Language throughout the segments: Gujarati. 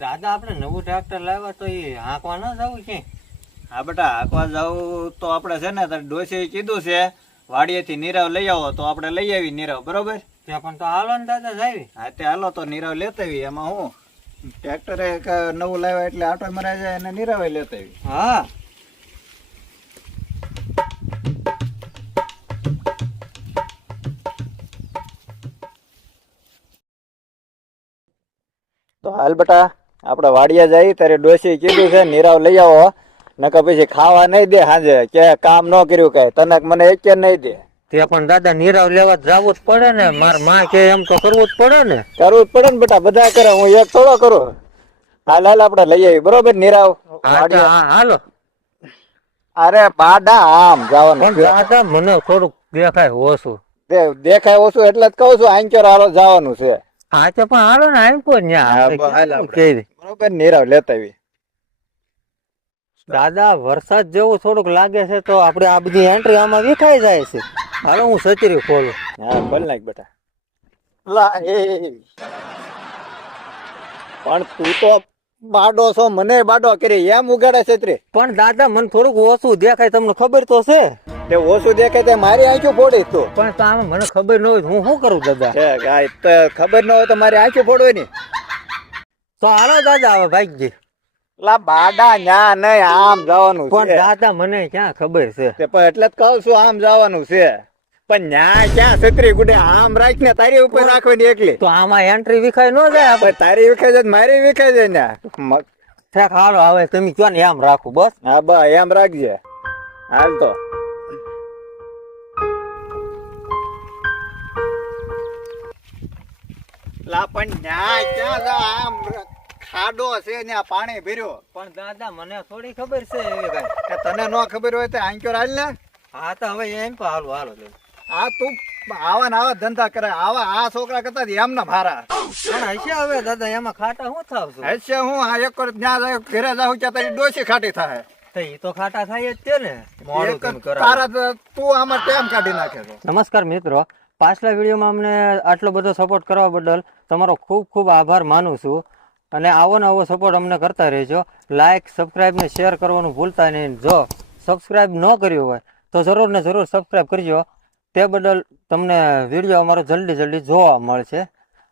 દાદા આપણે નવું ટ્રેક્ટર લાવ્યા તો એ હાંકવા ન જવું છે. હા બેટા હાંકવા જાવ તો આપણે છે ને તારે ડોશીએ કીધું છે વાડીએથી નીરવ લઈ આવો તો આપણે લઈ આવી નીરવ બરોબર? ત્યાં પણ તો હાલો ને દાદા જાવી હા તે હાલો તો નીરવ લેતા આવી એમાં હું? ટ્રેક્ટરે એક નવું લાવ્યા એટલે આટો મરાઈ જાય અને નીરવે લેતા આવી હા. તો હાલ બેટા આપણે વાડિયા જાય ત્યારે ડોશી કીધું છે નીરાવ લઈ આવો નકર પછી ખાવા નહીં દે સાંજે કે કામ ન કર્યું કઈ. તને મને એક નહીં દે. તે પણ દાદા નીરવ લેવા જવું જ પડે ને મારમાં કે એમ તો કરવું જ પડે ને. કરવું જ પડે ને બેટા બધા કરે હું એક થોડો કરું. હાલ હાલ આપણે લઈ આવી બરોબર નીરવ? હાલો. અરે બાડા આમ જવાનું. દાદા મને થોડુંક દેખાય ઓછું. દેખાય ઓછું એટલે જ કહું છું આંચોર હાલો જવાનું છે. હા તો પણ હાલો ને આમ કોઈ ન્યા બરોબર નીરવ લેતા આવી દાદા વરસાદ જેવું થોડુંક લાગે છે તો આપણે આ બધી એન્ટ્રી આમાં વિખાઈ જાય છે. હાલો હું સચરી ખોલું. હા ભલ નાખ બેટા. લા એ. પણ તું તો બાડો છો મને બાડો કરી એમ ઉગાડે છત્રી પણ દાદા મને થોડુંક ઓછું દેખાય તમને ખબર તો છે. તે ઓછું દેખાય તે મારી આંખો ફોડી તું. પણ તો આમાં મને ખબર ન હોય હું શું કરું દાદા? ખબર ન હોય તો મારી આંખો ને તો હાલો દાદા આવે ભાઈજી. લા બાડા ન્યા નહીં આમ જવાનું પણ દાદા મને ક્યાં ખબર છે? તે પણ એટલે જ કહું છું આમ જવાનું છે. પણ ન્યા ક્યાં છત્રી ગુડે આમ રાખીને તારી ઉપર રાખવાની એકલી? તો આમાં એન્ટ્રી વિખાય ન જાય પણ તારી વિખાય જાય મારી વિખાય જાય ને. ઠેક હાલો હવે તમે કયો ને એમ રાખું બસ? હા બા એમ રાખજે. હાલ તો. લા પણ ન્યા ક્યાં આમ ખાડો છે પાણી ભર્યો. પણ દાદા મને થોડી ખબર છે એવી કાંઈ. કે તને ન ખબર હોય તો આંક્યો હાલ ને. હા તો હવે એમ પણ હાલો હાલો આ તું આવા ને આવા ધંધા કરે આવા આ છોકરા કરતા એમ ના ભારા પણ હશે હવે દાદા એમાં ખાટા શું થાવશું? હશે હું આ એક જાય ઘરે જાઉં ત્યાં તારી ડોસી ખાટી થાય તો ઈ તો ખાટા થાય જ તે ને. મોડું એક તમે કરાવો. તારા તો તું આમાં કાઢી નાખે નમસ્કાર મિત્રો. પાછલા વિડીયોમાં અમને આટલો બધો સપોર્ટ કરવા બદલ તમારો ખૂબ ખૂબ આભાર માનું છું. અને આવો ને આવો સપોર્ટ અમને કરતા રહેજો. લાઇક સબસ્ક્રાઈબ ને શેર કરવાનું ભૂલતા નહીં. જો સબસ્ક્રાઈબ ન કર્યું હોય તો જરૂર ને જરૂર સબસ્ક્રાઈબ કરજો. તે બદલ તમને વીડિયો અમારો જલ્દી જલ્દી જોવા મળશે.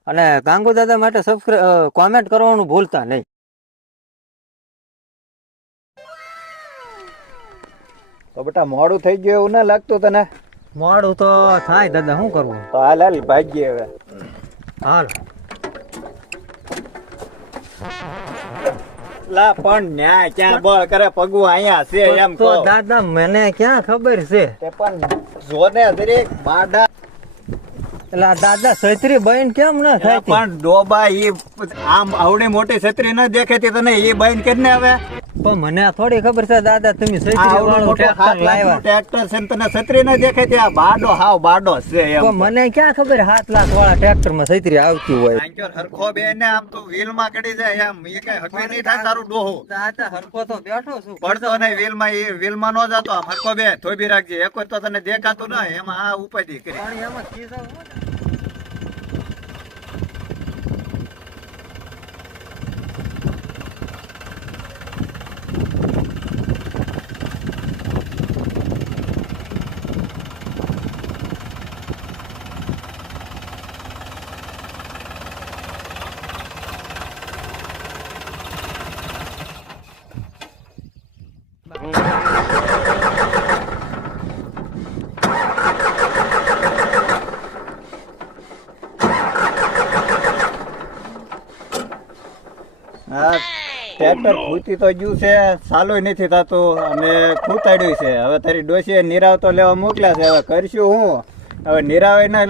અને ગાંગુ દાદા માટે સબસ્ક્રાઈબ કોમેન્ટ કરવાનું ભૂલતા નહીં. તો બેટા મોડું થઈ ગયું એવું ના લાગતું તને? મોડું તો થાય દાદા શું કરવું? તો હાલ હાલ ભાગીએ હવે. હાલ. લા પણ ન્યા ક્યાં બળ કરે? પગુ અહીંયા છે એમ તો દાદા મને ક્યાં ખબર છે? તે પણ જોને દરેક બાડા એટલે દાદા છત્રી બહેન કેમ ન થાય પણ ડોબા ઈ આમ આવડી મોટી છત્રી ન દેખાતી તને ઈ બંધ ને હવે પણ મને થોડી ખબર છે દાદા તમે ટ્રેક્ટર લાવ્યા. ટ્રેક્ટર છે તને છત્રી ન દેખાતી આ બાડો હાવ બાડો છે એમ. પણ મને ક્યાં ખબર હાથ લાખ વાળા ટ્રેક્ટરમાં છત્રી આવતી હોય. હરખો બે ને આમ તો વ્હીલમાં કડી જાય એમ એ કઈ હકવી નહીં થાય તારું ડોહો. દાદા હરખો તો બેઠો છું. પડતો નહીં વ્હીલમાં એ વ્હીલમાં નો જતો હરખો બે થોભી રાખજે. એક તો તને દેખાતું ના એમાં આ ઉપાધી કરી. પણ એમાં ખીજાવ શું ને? હા ટ્રેક્ટર ખૂતી તો ગયું છે ચાલુ નથી થતું અને ખૂતાડ્યું છે. હવે તારી ડોસી નિરાવ તો લેવા મોકલ્યા છે હવે કરશું હું? હવે નિરાવે ના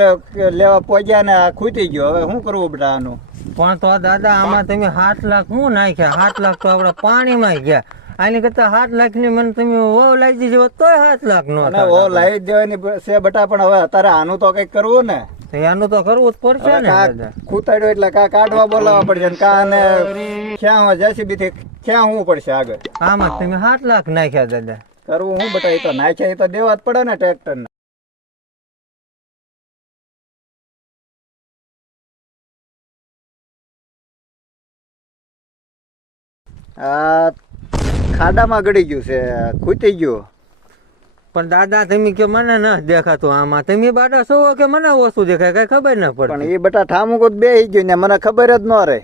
લેવા પહોંચ્યા ને આ ખૂતી ગયો. હવે શું કરવું બેટા આનું? પણ તો દાદા આમાં તમે સાત લાખ હું નાખ્યા? સાત લાખ તો આપડા પાણીમાં ગયા. આની કરતા સાત લાખની મને તમે ઓવ લાવી દીધી તોય સાત લાખ નો ઓ લાવી દેવાની છે બટા પણ હવે અત્યારે આનું તો કંઈક કરવું ને? એનું તો કરવું જ પડશે ને ખૂતાડ્યું એટલે કા કાઢવા બોલાવવા પડશે ને કા ને ક્યાં જેસીબી થી ક્યાં હું પડશે આગળ? આમાં તમે સાત લાખ નાખ્યા દાદા. કરવું હું બેટા એ તો નાખ્યા એ તો દેવા જ પડે ને ટ્રેક્ટર ને આ ખાડામાં ગળી ગયું છે ખૂટી ગયું. પણ દાદા તમે કે મને ન દેખાતું આમાં. તમે બાટા છો કે મને ઓછું દેખાય કઈ ખબર ન પણ પડે એ બટા ઠામુક બે ગયું ને મને ખબર જ ન રહે.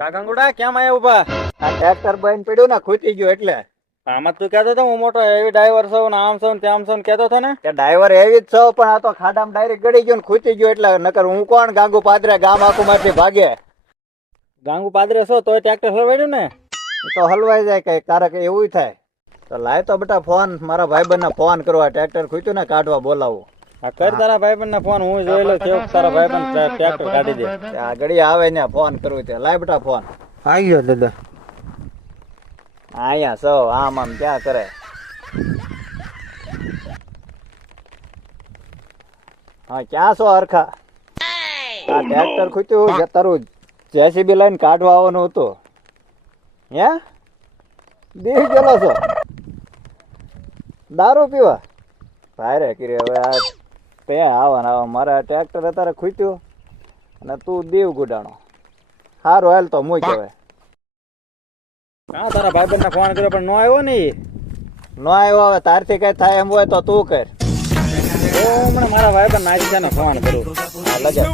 કાકાંગુડા કેમ આયા ઊભા આ ટ્રેક્ટર બંધ પડ્યું ને ખૂટી ગયું એટલે. આમાં તું કહેતો હતો હું મોટો એવી ડ્રાઈવર છું ને આમ છું ને તેમ છું ને કહેતો હતો ને? કે ડ્રાઈવર એવી જ છો પણ આ તો ખાડામાં ડાયરેક્ટ ગળી ગયો ને ખૂટી ગયો એટલે નકર હું કોણ? ગાંગુ પાદરે ગામ આખું માંથી ભાગે. ગાંગુ પાદરે છો તોય ટ્રેક્ટર હલવાડ્યું ને? તો હલવાઈ જાય કઈ કારક એવું થાય. તો લાય તો બેટા ફોન મારા ભાઈબંધને ફોન કરવા ટ્રેક્ટર ખૂટ્યું ને કાઢવા બોલાવું. આ કર તારા ભાઈબંધ ને ફોન હું જોયેલો છે તારા ભાઈબંધ ટ્રેક્ટર કાઢી દે. આ ઘડી આવે ને ફોન કરવું તે લાય બેટા ફોન. આવી ગયો દાદા અહીંયા સૌ આમ આમ ક્યાં કરે? હા ક્યાં છો હરખા? આ ટ્રેક્ટર ખૂટ્યું છે તારું જેસીબી લઈને કાઢવા આવવાનું હતું. હે? દીહ ગયેલો છો? દારૂ પીવા? ભારે કરી હવે આ તે આવવાના આવા મારા ટ્રેક્ટર અત્યારે ખૂટ્યું અને તું દીવ ગુડાણો. સારું હાલ તો મુય કહેવાય. હા તારા ભાઈબંધ ને ફોન કર્યો પણ નો આવ્યો ને નો આવ્યો હવે તારથી કઈ થાય એમ હોય તો તું કર. હમણાં મારા ભાઈબંધ નાચી ને ફોન કરું. હા, લજા.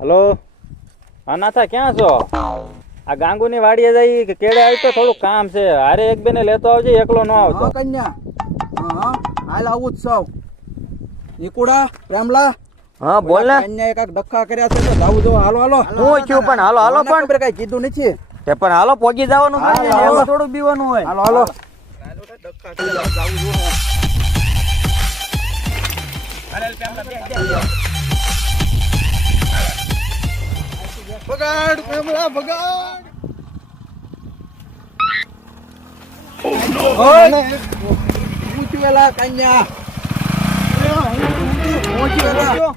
હલો? હા નાથા ક્યાં છો? આ ગાંગુની વાડીએ જઈ કે કેડે આવી તો થોડું કામ છે હારે એક બેને લેતો આવજે એકલો ન આવતો હા કન્યા હા હા હાલ આવું જ સૌ નિકુડા પ્રેમલા હા બોલ ને કન્યા કાક ધક્કા કર્યા છે તો જાવું જો હાલો હાલો હું છું પણ હાલો હાલો પણ પર કઈ કીધું નથી તે પણ હાલો પોગી જવાનું હાલો, હોય ને, હાલો. એમાં થોડું બીવાનું હોય હાલો હાલો બગાડ પ્રેમલા બગાડ ઊંચી વેલા કન્યા. ઊંચી વેલા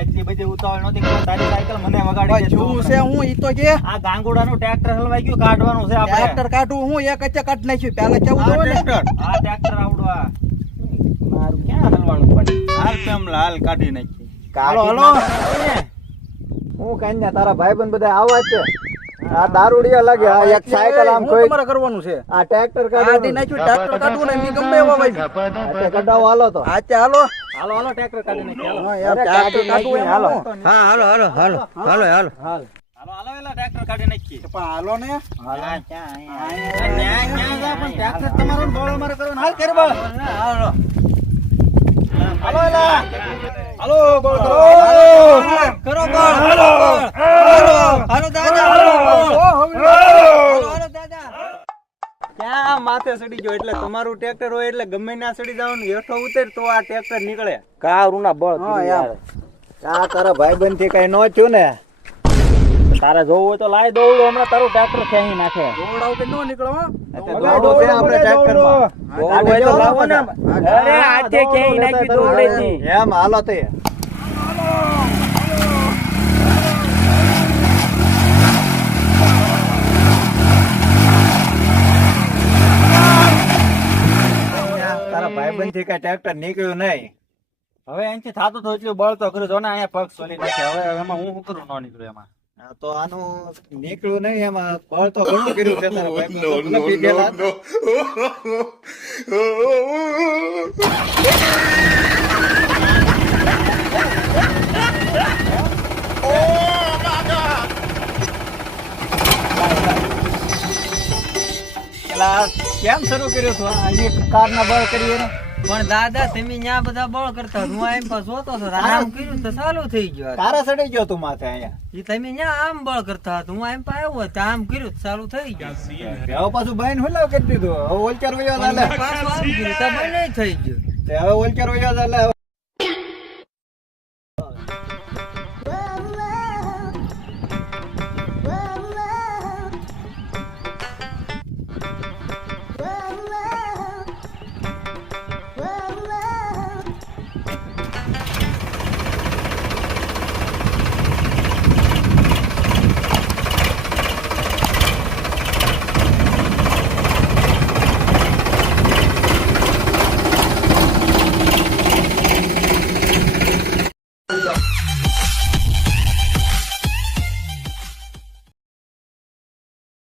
એટલી બધી ઉતાવળ નહોતી કે તારી સાયકલ મને વગાડી ભાઈ છે હું? ઈ તો કે આ ગાંગોડાનું ટ્રેક્ટર હલવાઈ ગયું કાઢવાનું છે આપણે. ટ્રેક્ટર કાઢું હું એક જ કાઢ નાખ્યું. કેવું આ ટ્રેક્ટર આ ટ્રેક્ટર આવડવા. મારું ક્યાં હલવાનું પડે? હાલ પેમલા હાલ કાઢી નાખી? હાલો. હું કન્યા તારા ભાઈ બંધ બધા આવા છે આ દારૂડી અલગ આ એક સાયકલ આમ કોઈ તમારે કરવાનું છે આ ટ્રેક્ટર કાઢી નાખ્યું ટ્રેક્ટર કાઢવું ને મી ગમે એવા ભાઈ કઢાવો હાલો તો આ હાલો હાલો હાલો ટ્રેક્ટર કાઢી નાખ્યો હાલો હા, યાર, ટ્રેક્ટર કાઢવું હાલો. હું? હાલો હાલો હાલો હાલો હાલો હાલ હાલો હાલો એલા ટ્રેક્ટર કાઢી નાખી પણ હાલો ને ક્યાં ક્યાં ક્યાં પણ ટ્રેક્ટર તમારો ને મારે કરવાનું હાલ કરી બોલ હાલો હાલો એલા. હાલો બોલ કરો. કરો બોલ હાલો. હાલો. હાલો દાદા. હાલો. દાદા. ક્યાં માથે સડી ગયો? એટલે તમારું ટ્રેક્ટર હોય એટલે ગમે ના સડી જાવ ને હેઠો ઉતર તો આ ટ્રેક્ટર નીકળે. કારુના બળ હા, યાર. આ તારા ભાઈબંધથી કઈ નો થયું ને? તારે જોવું હોય તો લાવી દઉં હમણાં તારું ટ્રેક્ટર ખેંચી નાખે. દોડાવ કે નો નીકળો દોડો છે આપણે ટ્રેક્ટરમાં. હોય તો લાવો ને. અરે હા, ખેંચી નાખી દોડેથી એમ હાલો તે. તારા ભાઈબંધથી કઈ ટ્રેક્ટર નીકળ્યું નહીં. હવે અહીંથી થાતું તો એટલું બળ તો ખરું. જો ને અહીંયા પગ સોલી નાખે. હવે એમાં હું શું કરું? ન નીકળ્યું એમાં. તો આનું નીકળ્યું નહીં એમાં બળ તો ઘણું કર્યું છે તારા. એલા, કેમ શરૂ કર્યું છું આ કાર કારના બળ કરીએ ને પણ દાદા તમે ન્યા બધા બળ કરતા હું એમ પાછો જોતો તો આમ કર્યું તો ચાલુ થઈ ગયો તારા સડી ગયો તું માથે અહીંયા. એ તમે ન્યા આમ બળ કરતા હતા. હું એમ પા આવ્યો તો આમ કર્યું તો ચાલુ થઈ ગયું. હવે પાછું બાઈને હુલાવ કરી દીધું. હવે ઓલચાર વયો દાદા પાછું આમ કર્યું તો બંધ થઈ ગયું. હવે ઓલચાર વયો હવે